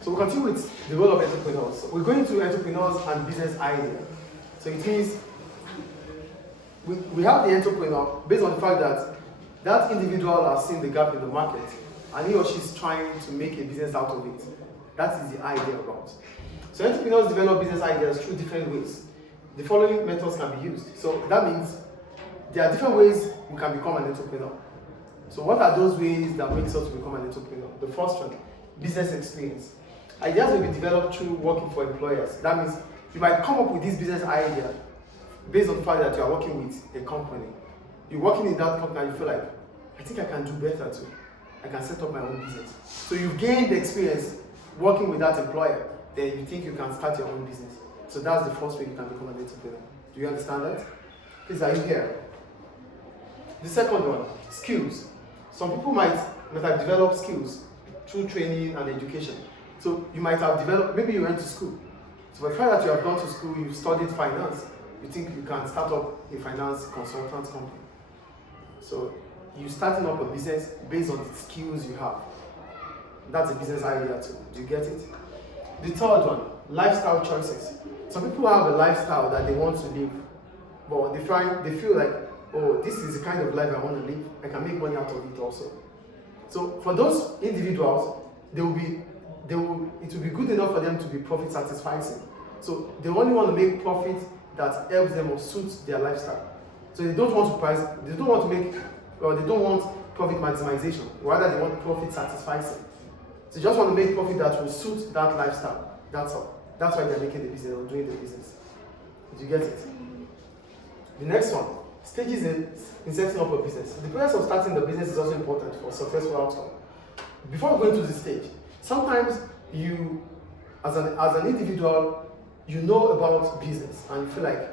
So we'll continue with the role of entrepreneurs. So we're going to entrepreneurs and business idea. So it means we have the entrepreneur based on the fact that that individual has seen the gap in the market and he or she is trying to make a business out of it. That is the idea about. So entrepreneurs develop business ideas through different ways. The following methods can be used. So that means there are different ways you can become an entrepreneur. So what are those ways that makes us become an entrepreneur? The first one, business experience. Ideas will be developed through working for employers. That means you might come up with this business idea based on the fact that you are working with a company. You're working in that company and you feel like, I think I can do better too. I can set up my own business. So you've gained the experience working with that employer, then you think you can start your own business. So that's the first way you can become an entrepreneur. Do you understand that? Please, are you here? The second one, skills. Some people might have developed skills through training and education. So you might have developed, maybe you went to school. So for the fact that you have gone to school, you've studied finance, you think you can start up a finance consultant company. So you're starting up a business based on the skills you have. That's a business idea too. Do you get it? The third one, lifestyle choices. Some people have a lifestyle that they want to live, but they feel like, oh, this is the kind of life I want to live. I can make money out of it also. So for those individuals, it will be good enough for them to be profit satisfying. So they only want to make profit that helps them or suits their lifestyle. So they don't want profit maximization. Rather, they want profit satisfying. So they just want to make profit that will suit that lifestyle. That's all. That's why they're making the business or doing the business. Did you get it? The next one, stages in setting up a business. The process of starting the business is also important for successful outcome. Before going to the stage, sometimes you, as an individual, you know about business and you feel like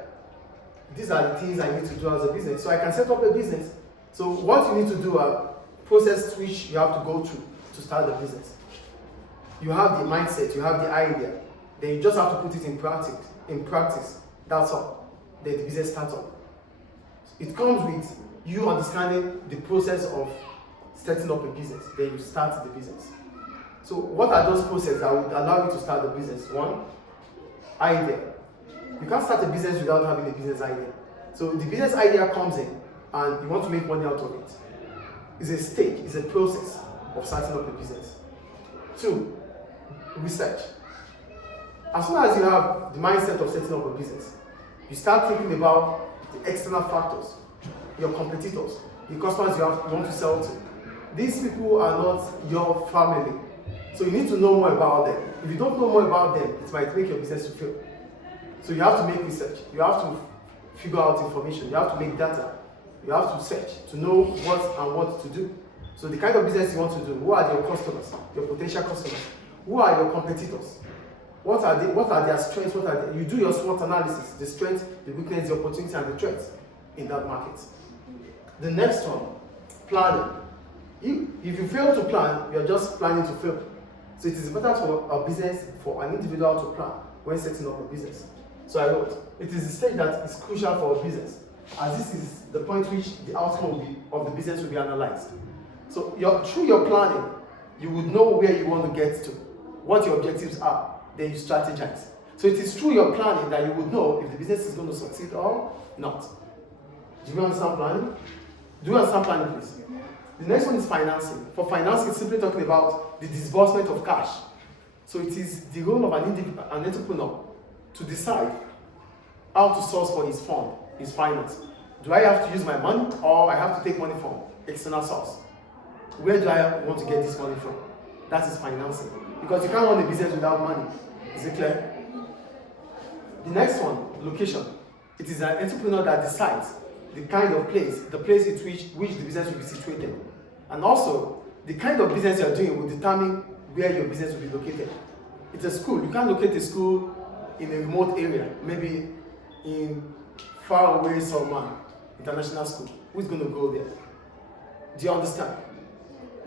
these are the things I need to do as a business. So I can set up a business. So what you need to do are process which you have to go through to start the business. You have the mindset, you have the idea, then you just have to put it in practice. That's all. Then the business starts up. It comes with you understanding the process of setting up a business. Then you start the business. So what are those processes that would allow you to start the business? One, idea. You can't start a business without having a business idea. So the business idea comes in and you want to make money out of it. It's a stage, it's a process of starting up a business. Two, research. As soon as you have the mindset of setting up a business, you start thinking about the external factors, your competitors, the customers you want to sell to. These people are not your family. So you need to know more about them. If you don't know more about them, it might make your business to fail. So you have to make research. You have to figure out information. You have to make data. You have to search to know what to do. So the kind of business you want to do, who are your customers, your potential customers? Who are your competitors? What are their strengths? You do your SWOT analysis, the strengths, the weakness, the opportunity, and the threats in that market. The next one, planning. If you fail to plan, you're just planning to fail. So it is better for an individual to plan when setting up a business. So I wrote, it is the stage that is crucial for a business, as this is the point which the outcome of the business will be analyzed. So through your planning, you would know where you want to get to, what your objectives are, then you strategize. So it is through your planning that you would know if the business is going to succeed or not. Do you understand planning? Do you understand planning, please? The next one is financing. For financing, it's simply talking about the disbursement of cash. So it is the role of an entrepreneur to decide how to source for his fund, his finance. Do I have to use my money or I have to take money from external source? Where do I want to get this money from? That is financing. Because you can't run a business without money. Is it clear? The next one, location. It is an entrepreneur that decides the kind of place, the place in which the business will be situated. And also, the kind of business you're doing will determine where your business will be located. It's a school. You can't locate a school in a remote area, maybe in far away somewhere, international school. Who's going to go there? Do you understand?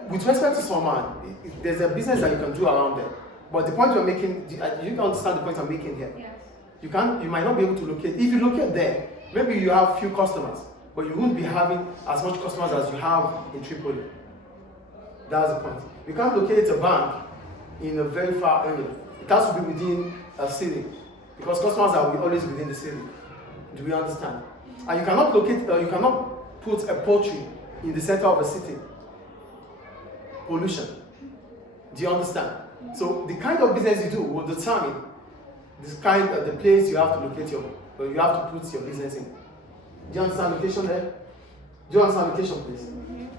With respect to someone, there's a business that you can do around there. But the point you're making, you can understand the point I'm making here. Yes. You might not be able to locate. If you locate there, maybe you have few customers, but you won't be having as much customers as you have in Tripoli. That's the point. You can't locate a bank in a very far area. It has to be within a city, because customers are always within the city. Do we understand? And you cannot you cannot put a poultry in the center of a city. Pollution. Do you understand? So the kind of business you do will determine the place you have to locate you have to put your business in. Do you understand location there? Do you understand location, please?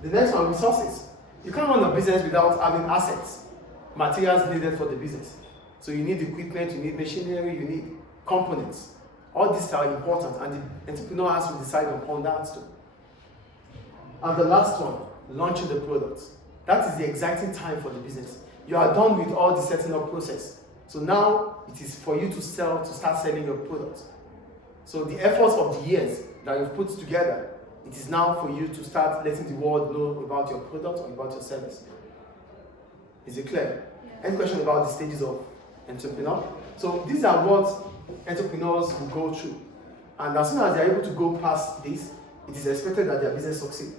The next one, resources. You can't run a business without having assets, materials needed for the business. So you need equipment, you need machinery, you need components. All these are important, and the entrepreneur has to decide upon that too. And the last one, launching the product. That is the exciting time for the business. You are done with all the setting up process. So now it is for you to start selling your product. So the efforts of the years that you've put together, it is now for you to start letting the world know about your product or about your service. Is it clear? Yeah. Any question about the stages of entrepreneur? So these are what entrepreneurs will go through. And as soon as they are able to go past this, it is expected that their business succeeds.